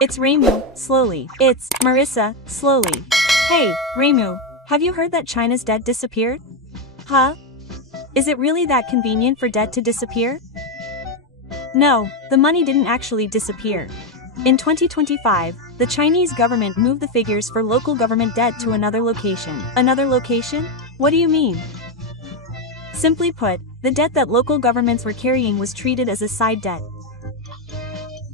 It's Reimu, slowly. It's Marissa, slowly. Hey, Reimu, have you heard that China's debt disappeared? Huh? Is it really that convenient for debt to disappear? No, the money didn't actually disappear. In 2025, the Chinese government moved the figures for local government debt to another location. Another location? What do you mean? Simply put, the debt that local governments were carrying was treated as a side debt.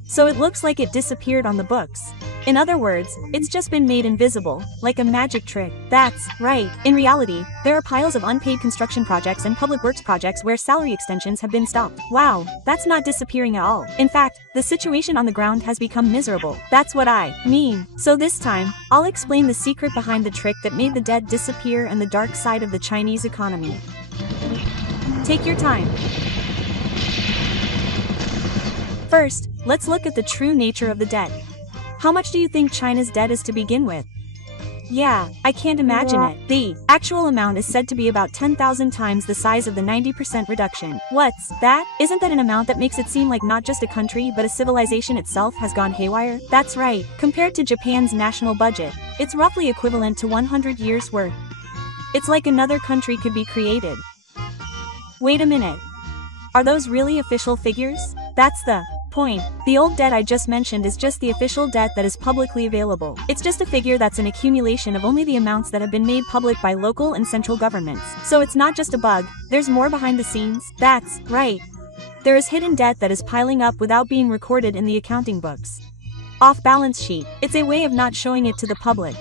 So it looks like it disappeared on the books. In other words, it's just been made invisible, like a magic trick. That's right. In reality, there are piles of unpaid construction projects and public works projects where salary extensions have been stopped. Wow, that's not disappearing at all. In fact, the situation on the ground has become miserable. That's what I mean. So this time, I'll explain the secret behind the trick that made the debt disappear and the dark side of the Chinese economy. Take your time. First, let's look at the true nature of the debt. How much do you think China's debt is to begin with? Yeah, I can't imagine it. The actual amount is said to be about 10,000 times the size of the 90% reduction. What's that? Isn't that an amount that makes it seem like not just a country but a civilization itself has gone haywire? That's right. Compared to Japan's national budget, it's roughly equivalent to 100 years' worth. It's like another country could be created. Wait a minute. Are those really official figures? That's the point. The old debt I just mentioned is just the official debt that is publicly available. It's just a figure that's an accumulation of only the amounts that have been made public by local and central governments. So it's not just a bug, there's more behind the scenes. That's right. There is hidden debt that is piling up without being recorded in the accounting books. Off-balance sheet. It's a way of not showing it to the public.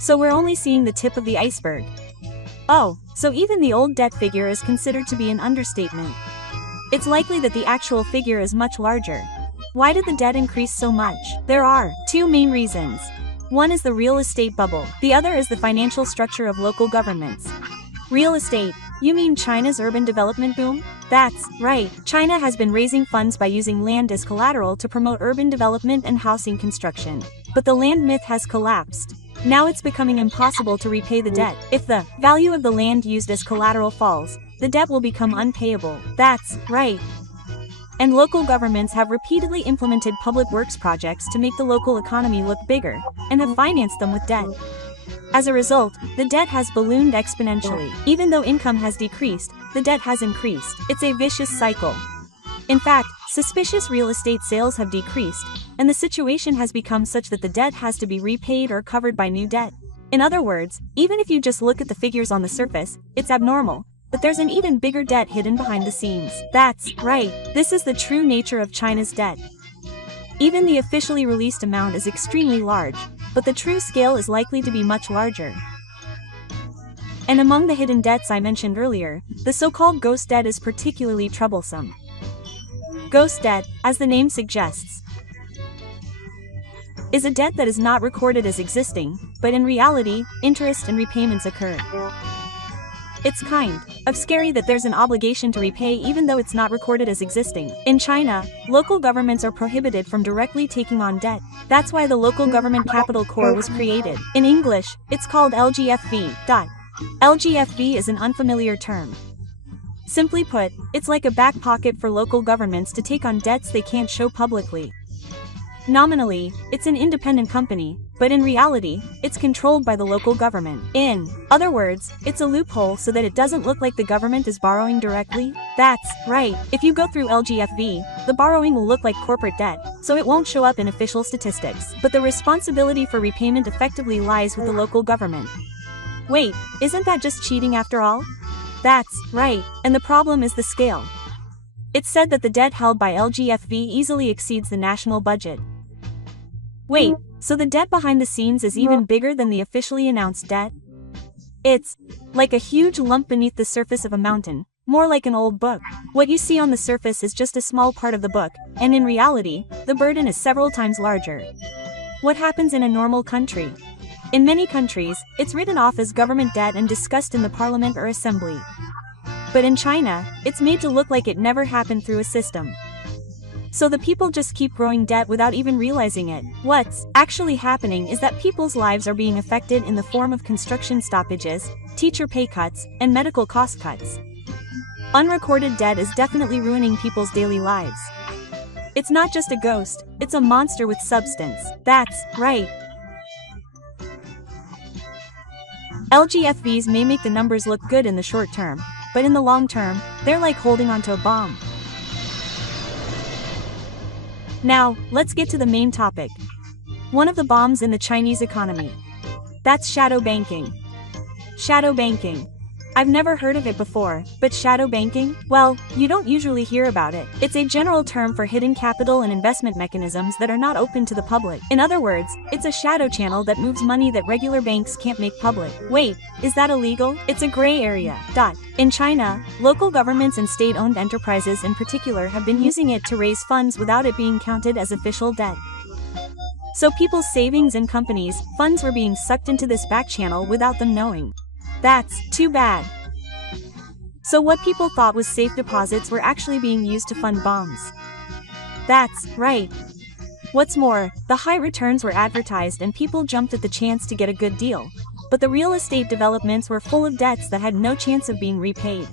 So we're only seeing the tip of the iceberg. Oh, so even the old debt figure is considered to be an understatement. It's likely that the actual figure is much larger. Why did the debt increase so much? There are two main reasons. One is the real estate bubble. The other is the financial structure of local governments. Real estate? You mean China's urban development boom? That's right. China has been raising funds by using land as collateral to promote urban development and housing construction. But the land myth has collapsed. Now it's becoming impossible to repay the debt. If the value of the land used as collateral falls, the debt will become unpayable. That's right. And local governments have repeatedly implemented public works projects to make the local economy look bigger, and have financed them with debt. As a result, the debt has ballooned exponentially. Even though income has decreased, the debt has increased. It's a vicious cycle. In fact, suspicious real estate sales have decreased, and the situation has become such that the debt has to be repaid or covered by new debt. In other words, even if you just look at the figures on the surface, it's abnormal. But there's an even bigger debt hidden behind the scenes. That's right. This is the true nature of China's debt. Even the officially released amount is extremely large, but the true scale is likely to be much larger. And among the hidden debts I mentioned earlier, the so-called ghost debt is particularly troublesome. Ghost debt, as the name suggests, is a debt that is not recorded as existing, but in reality, interest and repayments occur. It's kind of scary that there's an obligation to repay even though it's not recorded as existing. In China, local governments are prohibited from directly taking on debt. That's why the Local Government Capital Corps was created. In English, it's called LGFV. LGFV is an unfamiliar term. Simply put, it's like a back pocket for local governments to take on debts they can't show publicly. Nominally, it's an independent company, but in reality, it's controlled by the local government. In other words, it's a loophole so that it doesn't look like the government is borrowing directly. That's right. If you go through LGFV, the borrowing will look like corporate debt, so it won't show up in official statistics. But the responsibility for repayment effectively lies with the local government. Wait, isn't that just cheating after all? That's right. And the problem is the scale. It's said that the debt held by LGFV easily exceeds the national budget. Wait, so the debt behind the scenes is even bigger than the officially announced debt? It's like a huge lump beneath the surface of a mountain, more like an old book. What you see on the surface is just a small part of the book, and in reality, the burden is several times larger. What happens in a normal country? In many countries, it's written off as government debt and discussed in the parliament or assembly. But in China, it's made to look like it never happened through a system. So the people just keep growing debt without even realizing it. What's actually happening is that people's lives are being affected in the form of construction stoppages, teacher pay cuts, and medical cost cuts. Unrecorded debt is definitely ruining people's daily lives. It's not just a ghost, it's a monster with substance. That's right. LGFVs may make the numbers look good in the short term, but in the long term, they're like holding onto a bomb. Now, let's get to the main topic. One of the bombs in the Chinese economy. That's shadow banking. Shadow banking. I've never heard of it before, but shadow banking? Well, you don't usually hear about it. It's a general term for hidden capital and investment mechanisms that are not open to the public. In other words, it's a shadow channel that moves money that regular banks can't make public. Wait, is that illegal? It's a gray area. In China, local governments and state-owned enterprises in particular have been using it to raise funds without it being counted as official debt. So people's savings and companies' funds were being sucked into this back channel without them knowing. That's too bad. So what people thought was safe deposits were actually being used to fund bombs. That's right. What's more, the high returns were advertised and people jumped at the chance to get a good deal. But the real estate developments were full of debts that had no chance of being repaid.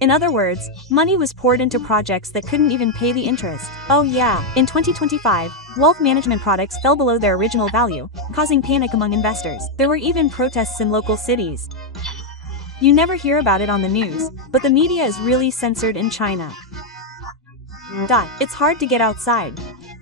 In other words, money was poured into projects that couldn't even pay the interest. Oh yeah, in 2025, wealth management products fell below their original value, causing panic among investors. There were even protests in local cities. You never hear about it on the news, but the media is really censored in China. It's hard to get outside.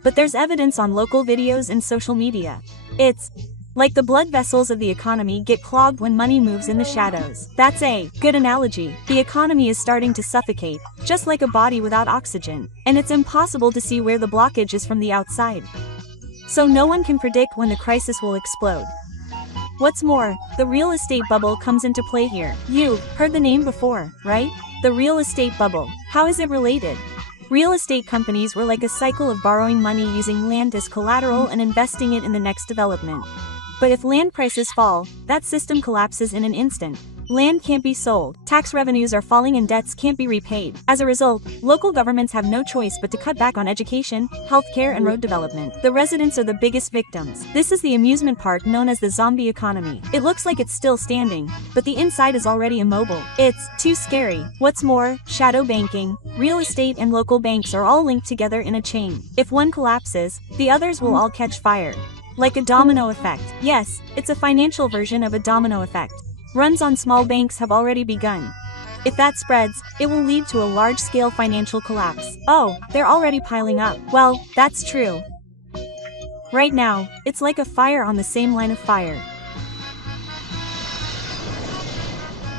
But there's evidence on local videos and social media. It's like the blood vessels of the economy get clogged when money moves in the shadows. That's a good analogy. The economy is starting to suffocate, just like a body without oxygen, and it's impossible to see where the blockage is from the outside. So no one can predict when the crisis will explode. What's more, the real estate bubble comes into play here. You've heard the name before, right? The real estate bubble. How is it related? Real estate companies were like a cycle of borrowing money using land as collateral and investing it in the next development. But if land prices fall, that system collapses in an instant. Land can't be sold, tax revenues are falling and debts can't be repaid. As a result, local governments have no choice but to cut back on education, healthcare and road development. The residents are the biggest victims. This is the amusement park known as the zombie economy. It looks like it's still standing, but the inside is already immobile. It's too scary. What's more, shadow banking, real estate and local banks are all linked together in a chain. If one collapses, the others will all catch fire. Like a domino effect. Yes, it's a financial version of a domino effect. Runs on small banks have already begun. If that spreads, it will lead to a large-scale financial collapse. Oh, they're already piling up. Well, that's true. Right now, it's like a fire on the same line of fire.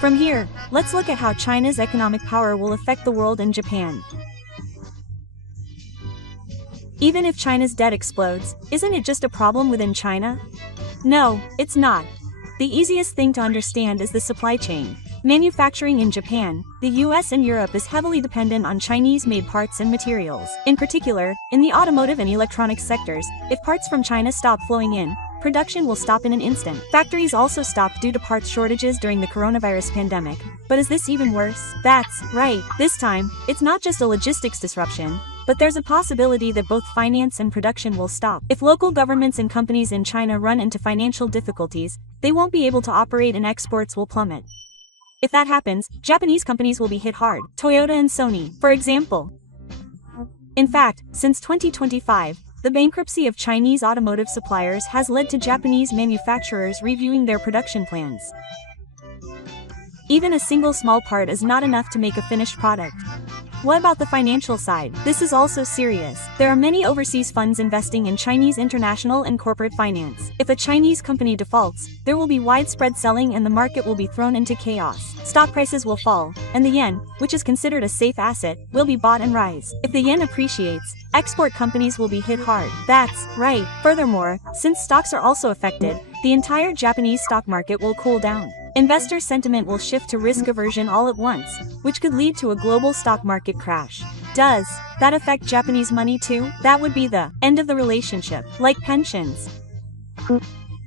From here, let's look at how China's economic power will affect the world and Japan. Even if China's debt explodes, isn't it just a problem within China? No, it's not. The easiest thing to understand is the supply chain. Manufacturing in Japan, the US and Europe is heavily dependent on Chinese-made parts and materials. In particular, in the automotive and electronics sectors, if parts from China stop flowing in, production will stop in an instant. Factories also stopped due to parts shortages during the coronavirus pandemic. But is this even worse? That's right. This time, it's not just a logistics disruption, but there's a possibility that both finance and production will stop. If local governments and companies in China run into financial difficulties, they won't be able to operate and exports will plummet. If that happens, Japanese companies will be hit hard. Toyota and Sony, for example. In fact, since 2025, the bankruptcy of Chinese automotive suppliers has led to Japanese manufacturers reviewing their production plans. Even a single small part is not enough to make a finished product. What about the financial side? This is also serious. There are many overseas funds investing in Chinese international and corporate finance. If a Chinese company defaults, there will be widespread selling and the market will be thrown into chaos. Stock prices will fall, and the yen, which is considered a safe asset, will be bought and rise. If the yen appreciates, export companies will be hit hard. That's right. Furthermore, since stocks are also affected, the entire Japanese stock market will cool down. Investor sentiment will shift to risk aversion all at once, which could lead to a global stock market crash. Does that affect Japanese money too? That would be the end of the relationship, like pensions.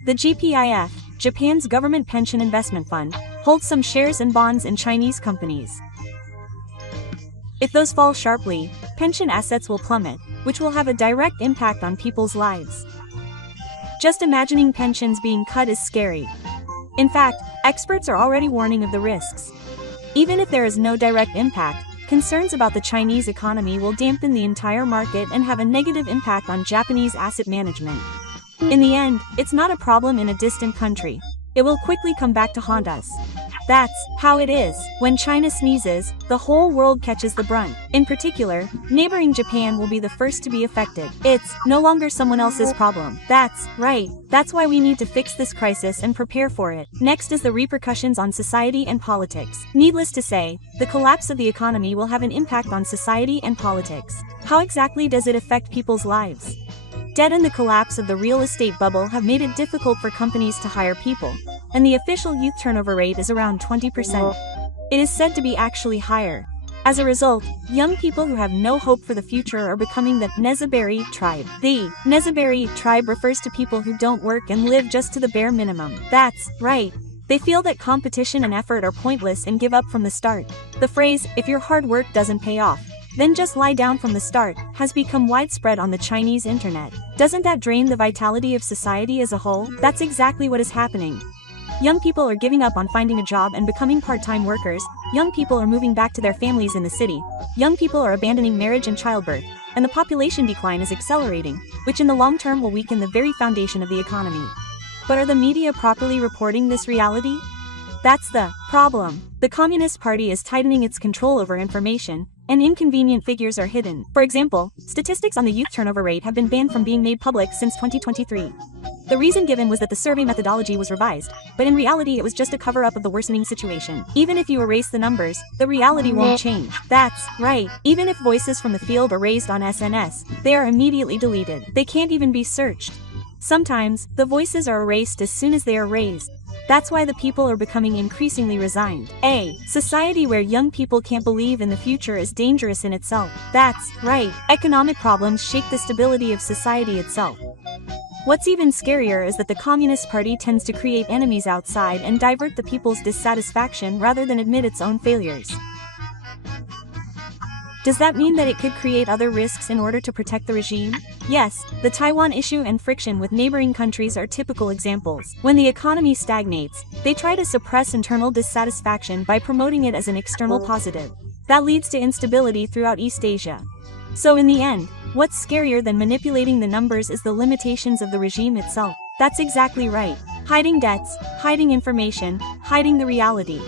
The GPIF, Japan's government pension investment fund, holds some shares and bonds in Chinese companies. If those fall sharply, pension assets will plummet, which will have a direct impact on people's lives. Just imagining pensions being cut is scary. In fact, experts are already warning of the risks. Even if there is no direct impact, concerns about the Chinese economy will dampen the entire market and have a negative impact on Japanese asset management. In the end, it's not a problem in a distant country. It will quickly come back to haunt us. That's how it is. When China sneezes, the whole world catches the brunt. In particular, neighboring Japan will be the first to be affected. It's no longer someone else's problem. That's right. That's why we need to fix this crisis and prepare for it. Next is the repercussions on society and politics. Needless to say, the collapse of the economy will have an impact on society and politics. How exactly does it affect people's lives? Debt and the collapse of the real estate bubble have made it difficult for companies to hire people, and the official youth turnover rate is around 20%. It is said to be actually higher. As a result, young people who have no hope for the future are becoming the Nezaberi tribe. The Nezaberi tribe refers to people who don't work and live just to the bare minimum. That's right. They feel that competition and effort are pointless and give up from the start. The phrase, "if your hard work doesn't pay off, then just lie down from the start," has become widespread on the Chinese internet. Doesn't that drain the vitality of society as a whole? That's exactly what is happening. Young people are giving up on finding a job and becoming part-time workers. Young people are moving back to their families in the city. Young people are abandoning marriage and childbirth, and the population decline is accelerating, which in the long term will weaken the very foundation of the economy. But are the media properly reporting this reality? That's the problem. The Communist Party is tightening its control over information, and inconvenient figures are hidden. For example, statistics on the youth turnover rate have been banned from being made public since 2023. The reason given was that the survey methodology was revised, but in reality it was just a cover-up of the worsening situation. Even if you erase the numbers, the reality won't change. That's right. Even if voices from the field are raised on SNS, they are immediately deleted. They can't even be searched. Sometimes, the voices are erased as soon as they are raised. That's why the people are becoming increasingly resigned. A society where young people can't believe in the future is dangerous in itself. That's right. Economic problems shake the stability of society itself. What's even scarier is that the Communist Party tends to create enemies outside and divert the people's dissatisfaction rather than admit its own failures. Does that mean that it could create other risks in order to protect the regime? Yes, the Taiwan issue and friction with neighboring countries are typical examples. When the economy stagnates, they try to suppress internal dissatisfaction by promoting it as an external positive. That leads to instability throughout East Asia. So in the end, what's scarier than manipulating the numbers is the limitations of the regime itself. That's exactly right. Hiding debts, hiding information, hiding the reality.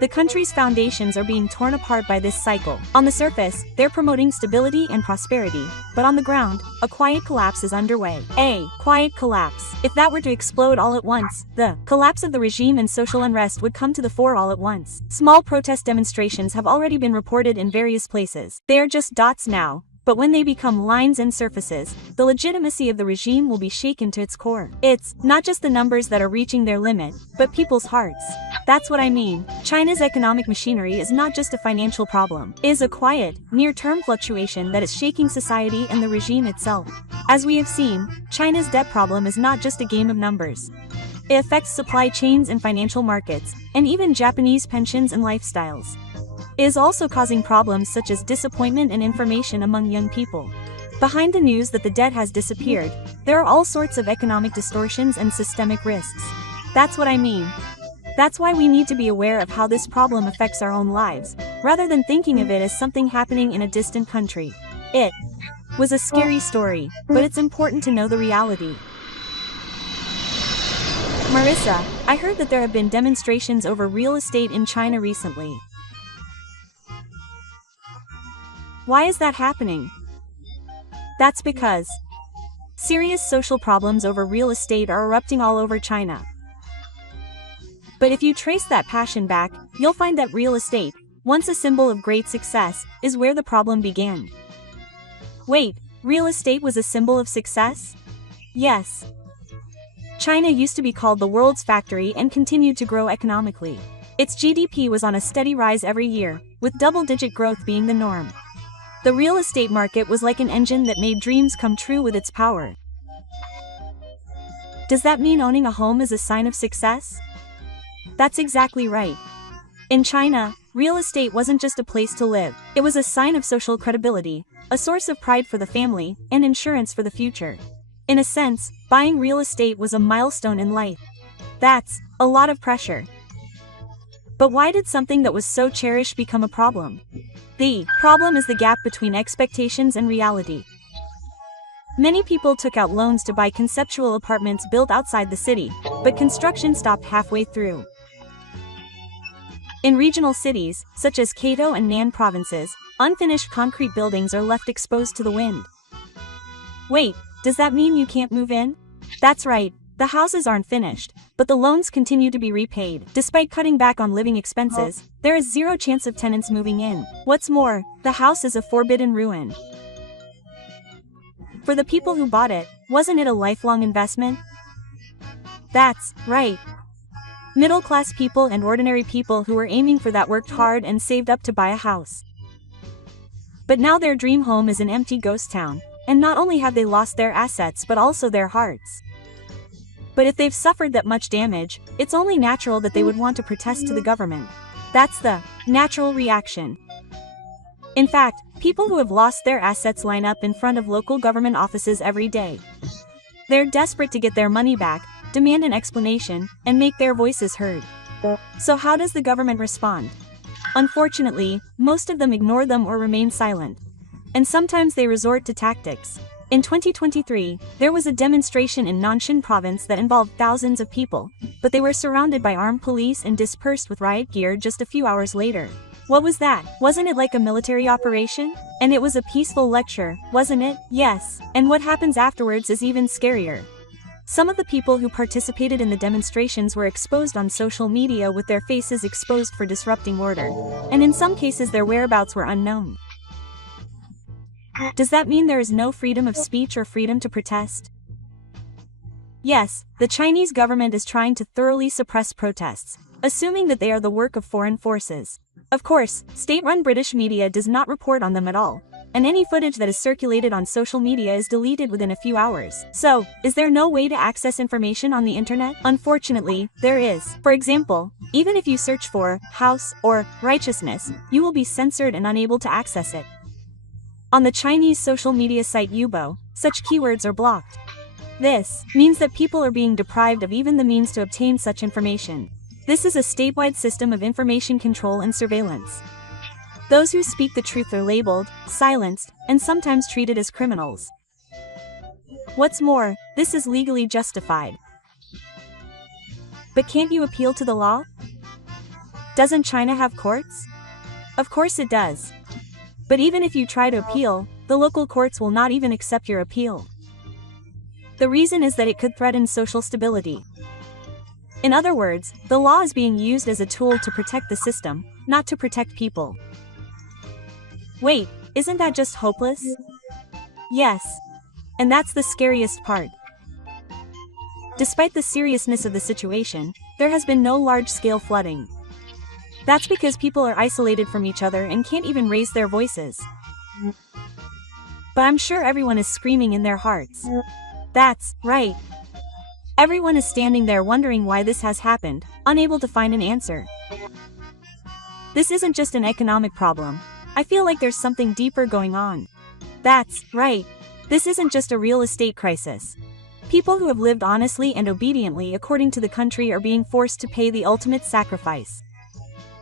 The country's foundations are being torn apart by this cycle. On the surface, they're promoting stability and prosperity, but on the ground, a quiet collapse is underway. A quiet collapse. If that were to explode all at once, the collapse of the regime and social unrest would come to the fore all at once. Small protest demonstrations have already been reported in various places. They are just dots now, but when they become lines and surfaces, the legitimacy of the regime will be shaken to its core. It's not just the numbers that are reaching their limit, but people's hearts. That's what I mean. China's economic machinery is not just a financial problem. It is a quiet, near-term fluctuation that is shaking society and the regime itself. As we have seen, China's debt problem is not just a game of numbers. It affects supply chains and financial markets, and even Japanese pensions and lifestyles. It is also causing problems such as disappointment and information among young people. Behind the news that the debt has disappeared, there are all sorts of economic distortions and systemic risks. That's what I mean. That's why we need to be aware of how this problem affects our own lives, rather than thinking of it as something happening in a distant country. It was a scary story, but it's important to know the reality. Marissa, I heard that there have been demonstrations over real estate in China recently. Why is that happening? That's because serious social problems over real estate are erupting all over China. But if you trace that passion back, you'll find that real estate, once a symbol of great success, is where the problem began. Wait, real estate was a symbol of success? Yes. China used to be called the world's factory and continued to grow economically. Its GDP was on a steady rise every year, with double-digit growth being the norm. The real estate market was like an engine that made dreams come true with its power. Does that mean owning a home is a sign of success? That's exactly right. In China, real estate wasn't just a place to live. It was a sign of social credibility, a source of pride for the family, and insurance for the future. In a sense, buying real estate was a milestone in life. That's a lot of pressure. But why did something that was so cherished become a problem? The problem is the gap between expectations and reality. Many people took out loans to buy conceptual apartments built outside the city, but construction stopped halfway through. In regional cities, such as Kato and Nan provinces, unfinished concrete buildings are left exposed to the wind. Wait, does that mean you can't move in? That's right, the houses aren't finished, but the loans continue to be repaid. Despite cutting back on living expenses, there is zero chance of tenants moving in. What's more, the house is a forbidden ruin. For the people who bought it, wasn't it a lifelong investment? That's right. Middle-class people and ordinary people who were aiming for that worked hard and saved up to buy a house. But now their dream home is an empty ghost town, and not only have they lost their assets but also their hearts. But if they've suffered that much damage, it's only natural that they would want to protest to the government. That's the natural reaction. In fact, people who have lost their assets line up in front of local government offices every day. They're desperate to get their money back, demand an explanation, and make their voices heard. So how does the government respond? Unfortunately, most of them ignore them or remain silent. And sometimes they resort to tactics. In 2023, there was a demonstration in Nanshan province that involved thousands of people, but they were surrounded by armed police and dispersed with riot gear just a few hours later. What was that? Wasn't it like a military operation? And it was a peaceful lecture, wasn't it? Yes. And what happens afterwards is even scarier. Some of the people who participated in the demonstrations were exposed on social media with their faces exposed for disrupting order, and in some cases their whereabouts were unknown. Does that mean there is no freedom of speech or freedom to protest? Yes, the Chinese government is trying to thoroughly suppress protests, assuming that they are the work of foreign forces. Of course, state-run British media does not report on them at all, and any footage that is circulated on social media is deleted within a few hours. So, is there no way to access information on the internet? Unfortunately, there is. For example, even if you search for house or righteousness, you will be censored and unable to access it. On the Chinese social media site Weibo, such keywords are blocked. This means that people are being deprived of even the means to obtain such information. This is a statewide system of information control and surveillance. Those who speak the truth are labeled, silenced, and sometimes treated as criminals. What's more, this is legally justified. But can't you appeal to the law? Doesn't China have courts? Of course it does. But even if you try to appeal, the local courts will not even accept your appeal. The reason is that it could threaten social stability. In other words, the law is being used as a tool to protect the system, not to protect people. Wait, isn't that just hopeless? Yes. And that's the scariest part. Despite the seriousness of the situation, there has been no large-scale flooding. That's because people are isolated from each other and can't even raise their voices. But I'm sure everyone is screaming in their hearts. That's right. Everyone is standing there wondering why this has happened, unable to find an answer. This isn't just an economic problem. I feel like there's something deeper going on. That's right. This isn't just a real estate crisis. People who have lived honestly and obediently according to the country are being forced to pay the ultimate sacrifice.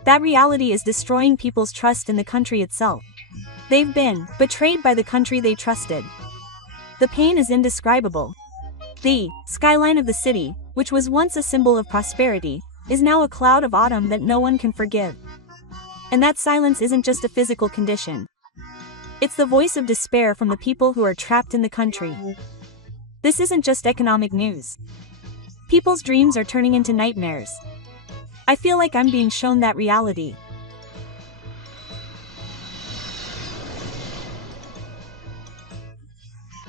That reality is destroying people's trust in the country itself. They've been betrayed by the country they trusted. The pain is indescribable. The skyline of the city, which was once a symbol of prosperity, is now a cloud of autumn that no one can forgive. And that silence isn't just a physical condition. It's the voice of despair from the people who are trapped in the country. This isn't just economic news. People's dreams are turning into nightmares. I feel like I'm being shown that reality.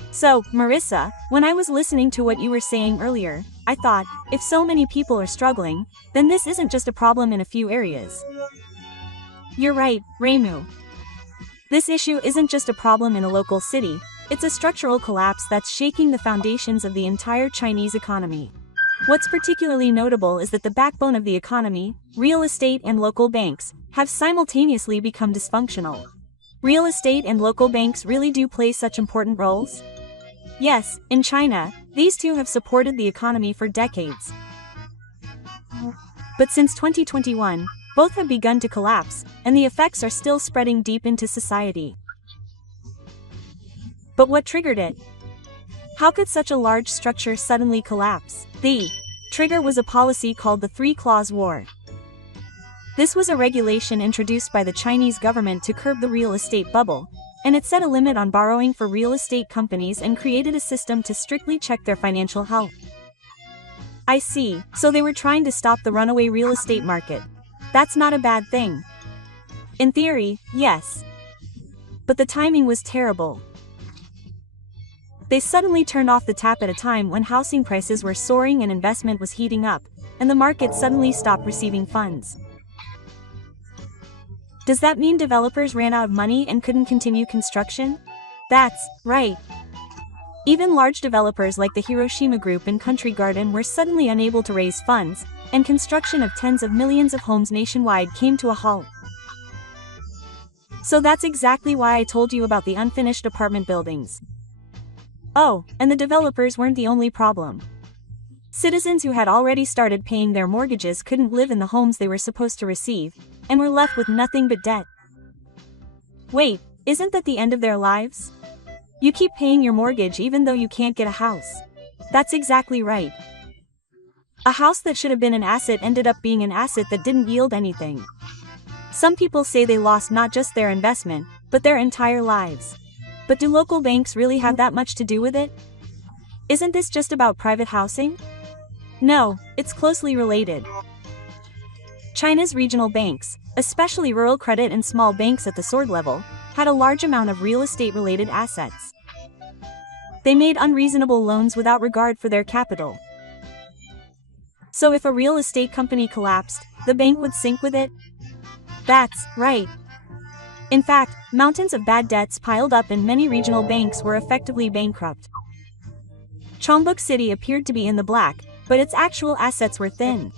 So, Marissa, when I was listening to what you were saying earlier, I thought, if so many people are struggling, then this isn't just a problem in a few areas. You're right, Reimu. This issue isn't just a problem in a local city, it's a structural collapse that's shaking the foundations of the entire Chinese economy. What's particularly notable is that the backbone of the economy, real estate and local banks, have simultaneously become dysfunctional. Real estate and local banks really do play such important roles? Yes, in China, these two have supported the economy for decades. But since 2021, Both have begun to collapse, and the effects are still spreading deep into society. But what triggered it? How could such a large structure suddenly collapse? The trigger was a policy called the Three-Clause War. This was a regulation introduced by the Chinese government to curb the real estate bubble, and it set a limit on borrowing for real estate companies and created a system to strictly check their financial health. I see, so they were trying to stop the runaway real estate market. That's not a bad thing. In theory, yes. But the timing was terrible. They suddenly turned off the tap at a time when housing prices were soaring and investment was heating up, and the market suddenly stopped receiving funds. Does that mean developers ran out of money and couldn't continue construction? That's right. Even large developers like the Hiroshima Group and Country Garden were suddenly unable to raise funds, and construction of tens of millions of homes nationwide came to a halt. So that's exactly why I told you about the unfinished apartment buildings. Oh, and the developers weren't the only problem. Citizens who had already started paying their mortgages couldn't live in the homes they were supposed to receive, and were left with nothing but debt. Wait, isn't that the end of their lives? You keep paying your mortgage even though you can't get a house. That's exactly right. A house that should have been an asset ended up being an asset that didn't yield anything. Some people say they lost not just their investment, but their entire lives. But do local banks really have that much to do with it? Isn't this just about private housing? No, it's closely related. China's regional banks, especially rural credit and small banks at the sword level, had a large amount of real estate-related assets. They made unreasonable loans without regard for their capital. So if a real estate company collapsed, the bank would sink with it? That's right. In fact, mountains of bad debts piled up and many regional banks were effectively bankrupt. Chongbuk City appeared to be in the black, but its actual assets were thin.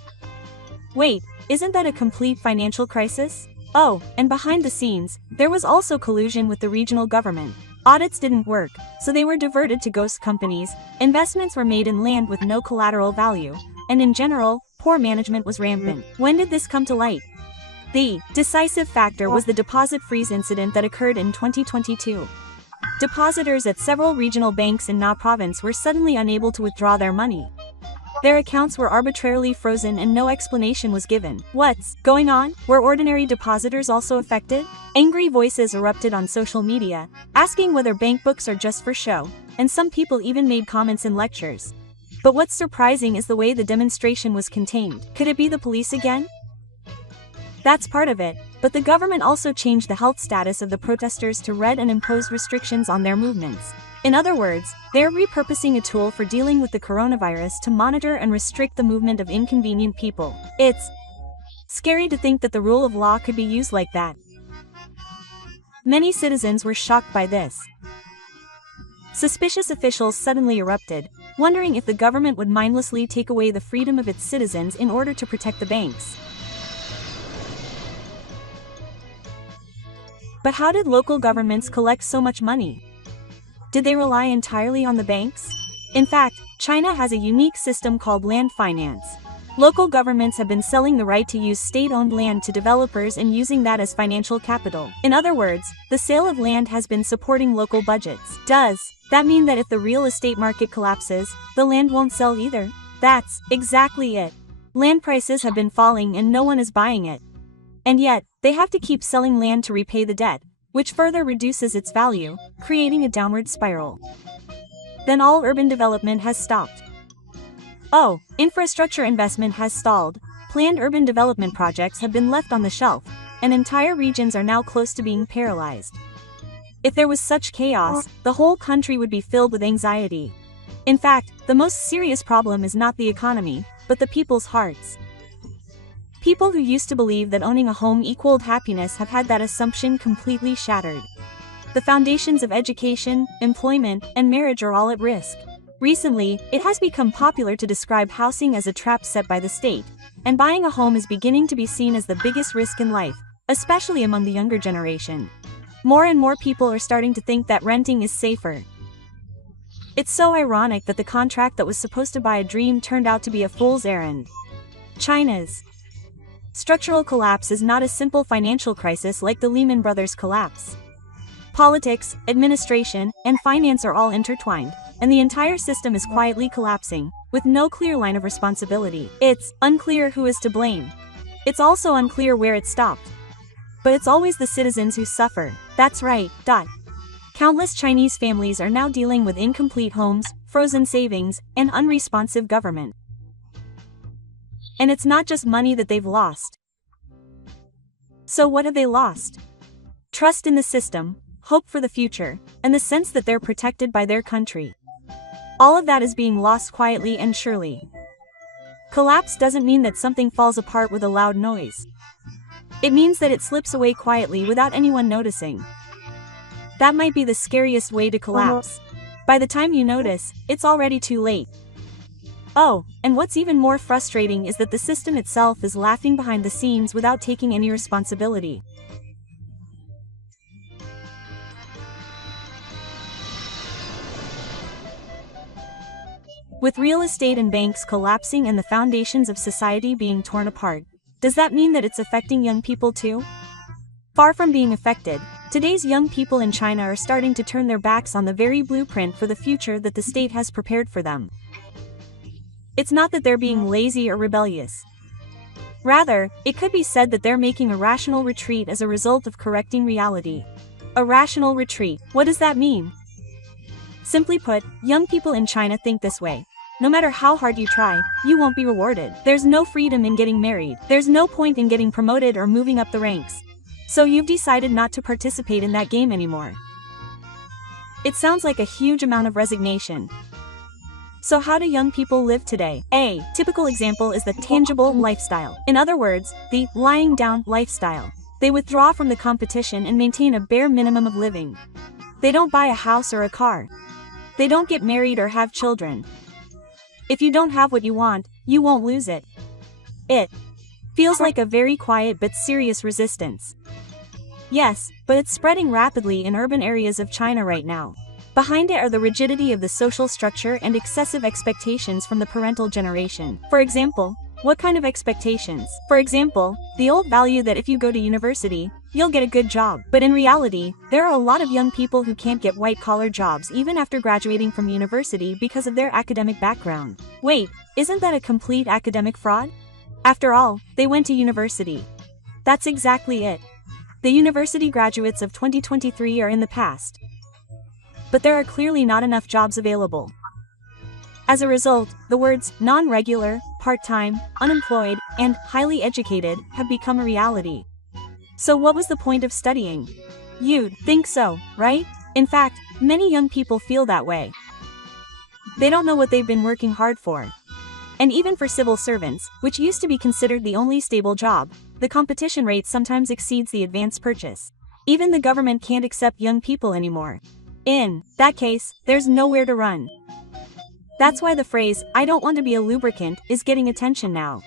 Wait, isn't that a complete financial crisis? Oh, and behind the scenes, there was also collusion with the regional government. Audits didn't work, so they were diverted to ghost companies, investments were made in land with no collateral value, and in general, poor management was rampant. When did this come to light? The decisive factor was the deposit freeze incident that occurred in 2022. Depositors at several regional banks in Na province were suddenly unable to withdraw their money. Their accounts were arbitrarily frozen and no explanation was given. What's going on? Were ordinary depositors also affected? Angry voices erupted on social media, asking whether bank books are just for show, and some people even made comments in lectures. But what's surprising is the way the demonstration was contained. Could it be the police again? That's part of it, but the government also changed the health status of the protesters to red and imposed restrictions on their movements. In other words, they're repurposing a tool for dealing with the coronavirus to monitor and restrict the movement of inconvenient people. It's scary to think that the rule of law could be used like that. Many citizens were shocked by this. Suspicious officials suddenly erupted, wondering if the government would mindlessly take away the freedom of its citizens in order to protect the banks. But how did local governments collect so much money? Did they rely entirely on the banks? In fact, China has a unique system called land finance. Local governments have been selling the right to use state-owned land to developers and using that as financial capital. In other words, the sale of land has been supporting local budgets. Does that mean that if the real estate market collapses, the land won't sell either? That's exactly it. Land prices have been falling and no one is buying it. And yet, they have to keep selling land to repay the debt, which further reduces its value, creating a downward spiral. Then all urban development has stopped. Oh, infrastructure investment has stalled, planned urban development projects have been left on the shelf, and entire regions are now close to being paralyzed. If there was such chaos, the whole country would be filled with anxiety. In fact, the most serious problem is not the economy, but the people's hearts. People who used to believe that owning a home equaled happiness have had that assumption completely shattered. The foundations of education, employment, and marriage are all at risk. Recently, it has become popular to describe housing as a trap set by the state, and buying a home is beginning to be seen as the biggest risk in life, especially among the younger generation. More and more people are starting to think that renting is safer. It's so ironic that the contract that was supposed to buy a dream turned out to be a fool's errand. China's Structural collapse is not a simple financial crisis like the Lehman Brothers collapse. Politics, administration, and finance are all intertwined, and the entire system is quietly collapsing, with no clear line of responsibility. It's unclear who is to blame. It's also unclear where it stopped. But it's always the citizens who suffer. That's right. Countless Chinese families are now dealing with incomplete homes, frozen savings, and unresponsive government. And it's not just money that they've lost. So what have they lost? Trust in the system, hope for the future, and the sense that they're protected by their country. All of that is being lost quietly and surely. Collapse doesn't mean that something falls apart with a loud noise. It means that it slips away quietly without anyone noticing. That might be the scariest way to collapse. By the time you notice, it's already too late. Oh, and what's even more frustrating is that the system itself is laughing behind the scenes without taking any responsibility. With real estate and banks collapsing and the foundations of society being torn apart, does that mean that it's affecting young people too? Far from being affected, today's young people in China are starting to turn their backs on the very blueprint for the future that the state has prepared for them. It's not that they're being lazy or rebellious. Rather, it could be said that they're making a rational retreat as a result of correcting reality. A rational retreat. What does that mean? Simply put, young people in China think this way. No matter how hard you try, you won't be rewarded. There's no freedom in getting married. There's no point in getting promoted or moving up the ranks. So you've decided not to participate in that game anymore. It sounds like a huge amount of resignation. So how do young people live today? A typical example is the tangible lifestyle. In other words, the lying down lifestyle. They withdraw from the competition and maintain a bare minimum of living. They don't buy a house or a car. They don't get married or have children. If you don't have what you want, you won't lose it. It feels like a very quiet but serious resistance. Yes, but it's spreading rapidly in urban areas of China right now. Behind it are the rigidity of the social structure and excessive expectations from the parental generation. For example, what kind of expectations? For example, the old value that if you go to university, you'll get a good job. But in reality, there are a lot of young people who can't get white-collar jobs even after graduating from university because of their academic background. Wait, isn't that a complete academic fraud? After all, they went to university. That's exactly it. The university graduates of 2023 are in the past. But there are clearly not enough jobs available. As a result, the words non-regular, part-time, unemployed, and highly educated have become a reality. So what was the point of studying? You'd think so, right? In fact, many young people feel that way. They don't know what they've been working hard for. And even for civil servants, which used to be considered the only stable job, the competition rate sometimes exceeds the advance purchase. Even the government can't accept young people anymore. In that case, there's nowhere to run. That's why the phrase, "I don't want to be a lubricant," is getting attention now.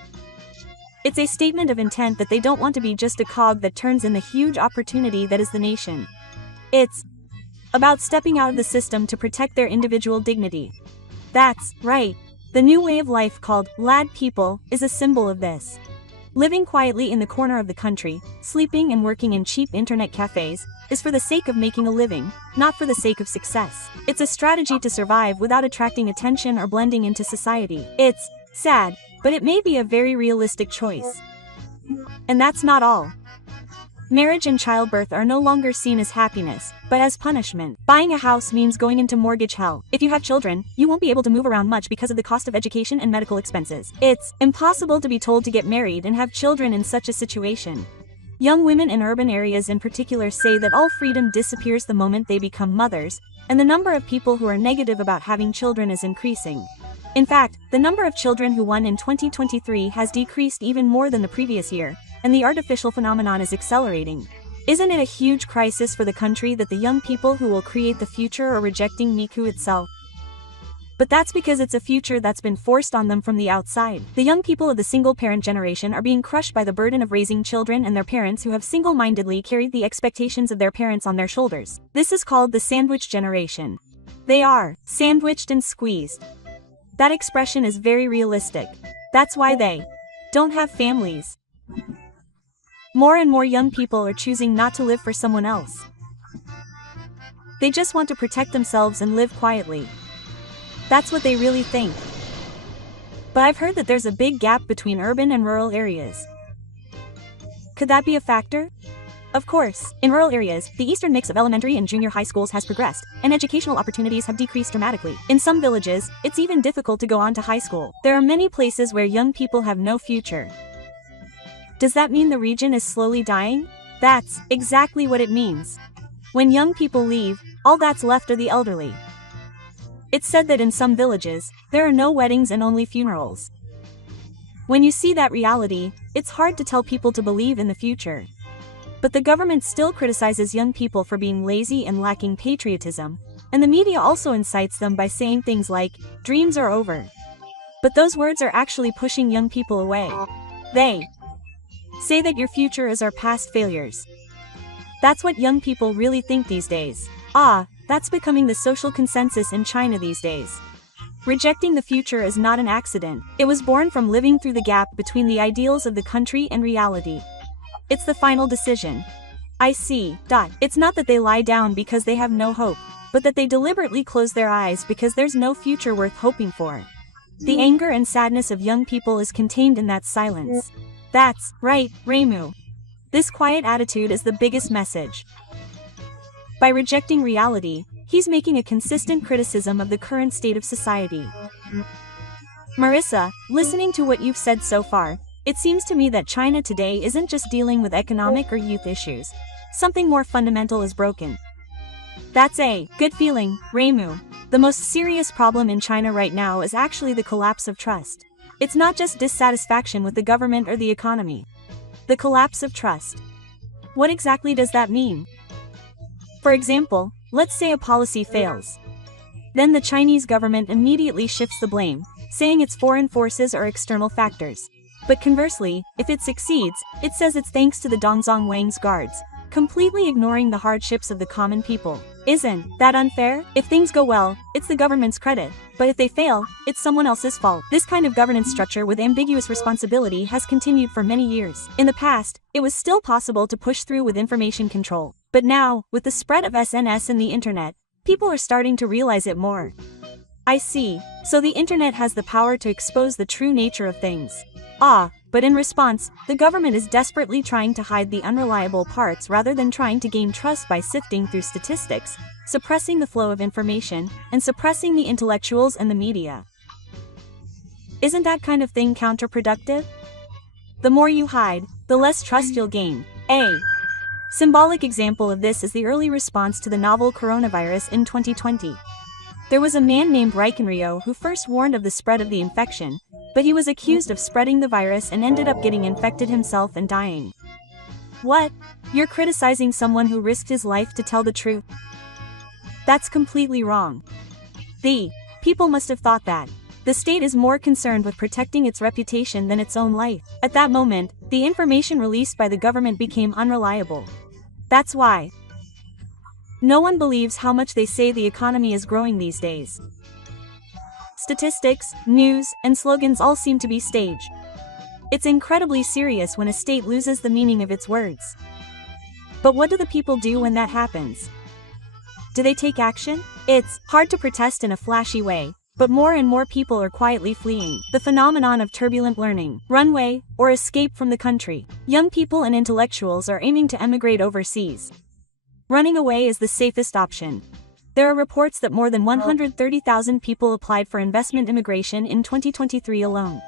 It's a statement of intent that they don't want to be just a cog that turns in the huge opportunity that is the nation. It's about stepping out of the system to protect their individual dignity. That's right. The new way of life called lad people is a symbol of this. Living quietly in the corner of the country, sleeping and working in cheap internet cafes, is for the sake of making a living, not for the sake of success. It's a strategy to survive without attracting attention or blending into society. It's sad, but it may be a very realistic choice. And that's not all. Marriage and childbirth are no longer seen as happiness, but as punishment. Buying a house means going into mortgage hell. If you have children, you won't be able to move around much because of the cost of education and medical expenses. It's impossible to be told to get married and have children in such a situation. Young women in urban areas in particular say that all freedom disappears the moment they become mothers, and the number of people who are negative about having children is increasing. In fact, the number of children who won in 2023 has decreased even more than the previous year, and the artificial phenomenon is accelerating. Isn't it a huge crisis for the country that the young people who will create the future are rejecting Miku itself? But that's because it's a future that's been forced on them from the outside. The young people of the single-parent generation are being crushed by the burden of raising children and their parents who have single-mindedly carried the expectations of their parents on their shoulders. This is called the sandwich generation. They are sandwiched and squeezed. That expression is very realistic. That's why they don't have families. More and more young people are choosing not to live for someone else. They just want to protect themselves and live quietly. That's what they really think. But I've heard that there's a big gap between urban and rural areas. Could that be a factor? Of course, in rural areas, the eastern mix of elementary and junior high schools has progressed, and educational opportunities have decreased dramatically. In some villages, it's even difficult to go on to high school. There are many places where young people have no future. Does that mean the region is slowly dying? That's exactly what it means. When young people leave, all that's left are the elderly. It's said that in some villages, there are no weddings and only funerals. When you see that reality, it's hard to tell people to believe in the future. But the government still criticizes young people for being lazy and lacking patriotism, and the media also incites them by saying things like, "Dreams are over." But those words are actually pushing young people away. They say that your future is our past failures. That's what young people really think these days. That's becoming the social consensus in China these days. Rejecting the future is not an accident. It was born from living through the gap between the ideals of the country and reality. It's the final decision. I see. It's not that they lie down because they have no hope, but that they deliberately close their eyes because there's no future worth hoping for. The anger and sadness of young people is contained in that silence. That's right, Reimu. This quiet attitude is the biggest message. By rejecting reality, he's making a consistent criticism of the current state of society. Marissa, listening to what you've said so far, it seems to me that China today isn't just dealing with economic or youth issues. Something more fundamental is broken. That's a good feeling, Reimu. The most serious problem in China right now is actually the collapse of trust. It's not just dissatisfaction with the government or the economy. The collapse of trust. What exactly does that mean? For example, let's say a policy fails. Then the Chinese government immediately shifts the blame, saying it's foreign forces or external factors. But conversely, if it succeeds, it says it's thanks to the Dongzong Wang's guards, completely ignoring the hardships of the common people. Isn't that unfair? If things go well, it's the government's credit, but if they fail, it's someone else's fault. This kind of governance structure with ambiguous responsibility has continued for many years. In the past, it was still possible to push through with information control. But now, with the spread of SNS and the internet, people are starting to realize it more. I see. So the internet has the power to expose the true nature of things. But in response, the government is desperately trying to hide the unreliable parts rather than trying to gain trust by sifting through statistics, suppressing the flow of information, and suppressing the intellectuals and the media. Isn't that kind of thing counterproductive? The more you hide, the less trust you'll gain. A symbolic example of this is the early response to the novel coronavirus in 2020. There was a man named Ryo who first warned of the spread of the infection, but he was accused of spreading the virus and ended up getting infected himself and dying. What? You're criticizing someone who risked his life to tell the truth? That's completely wrong. The people must have thought that the state is more concerned with protecting its reputation than its own life. At that moment, the information released by the government became unreliable. That's why no one believes how much they say the economy is growing these days. Statistics, news, and slogans all seem to be staged. It's incredibly serious when a state loses the meaning of its words. But what do the people do when that happens? Do they take action? It's hard to protest in a flashy way, but more and more people are quietly fleeing. The phenomenon of turbulent learning, runaway, or escape from the country. Young people and intellectuals are aiming to emigrate overseas. Running away is the safest option. There are reports that more than 130,000 people applied for investment immigration in 2023 alone.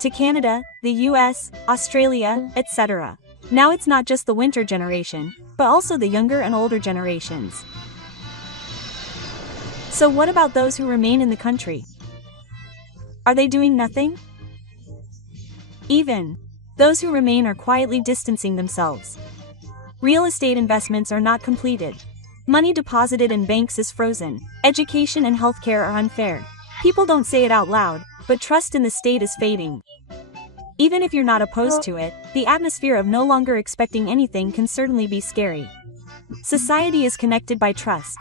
To Canada, the US, Australia, etc. Now it's not just the winter generation, but also the younger and older generations. So what about those who remain in the country? Are they doing nothing? Even those who remain are quietly distancing themselves. Real estate investments are not completed. Money deposited in banks is frozen. Education and healthcare are unfair. People don't say it out loud, but trust in the state is fading. Even if you're not opposed to it, the atmosphere of no longer expecting anything can certainly be scary. Society is connected by trust.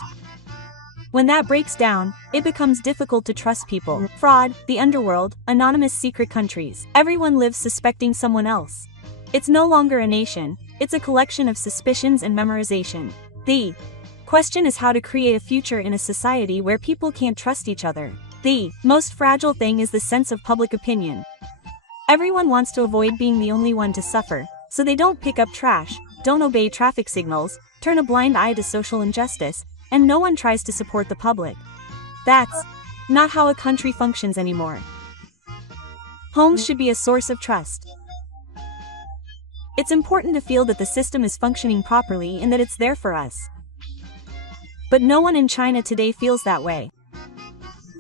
When that breaks down, it becomes difficult to trust people. Fraud, the underworld, anonymous secret countries. Everyone lives suspecting someone else. It's no longer a nation, it's a collection of suspicions and memorization. The question is how to create a future in a society where people can't trust each other. The most fragile thing is the sense of public opinion. Everyone wants to avoid being the only one to suffer, so they don't pick up trash, don't obey traffic signals, turn a blind eye to social injustice, and no one tries to support the public. That's not how a country functions anymore. Homes should be a source of trust. It's important to feel that the system is functioning properly and that it's there for us. But no one in China today feels that way.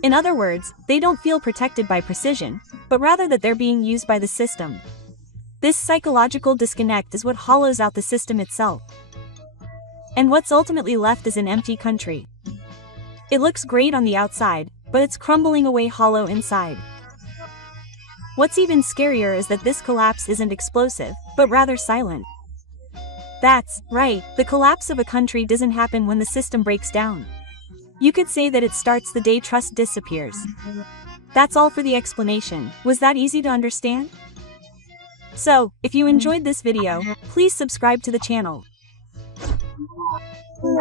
In other words, they don't feel protected by precision, but rather that they're being used by the system. This psychological disconnect is what hollows out the system itself. And what's ultimately left is an empty country. It looks great on the outside, but it's crumbling away hollow inside. What's even scarier is that this collapse isn't explosive, but rather silent. That's right, the collapse of a country doesn't happen when the system breaks down. You could say that it starts the day trust disappears. That's all for the explanation. Was that easy to understand? So, if you enjoyed this video, please subscribe to the channel.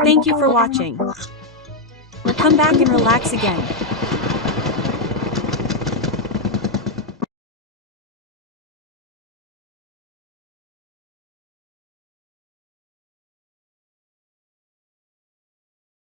Thank you for watching. Come back and relax again.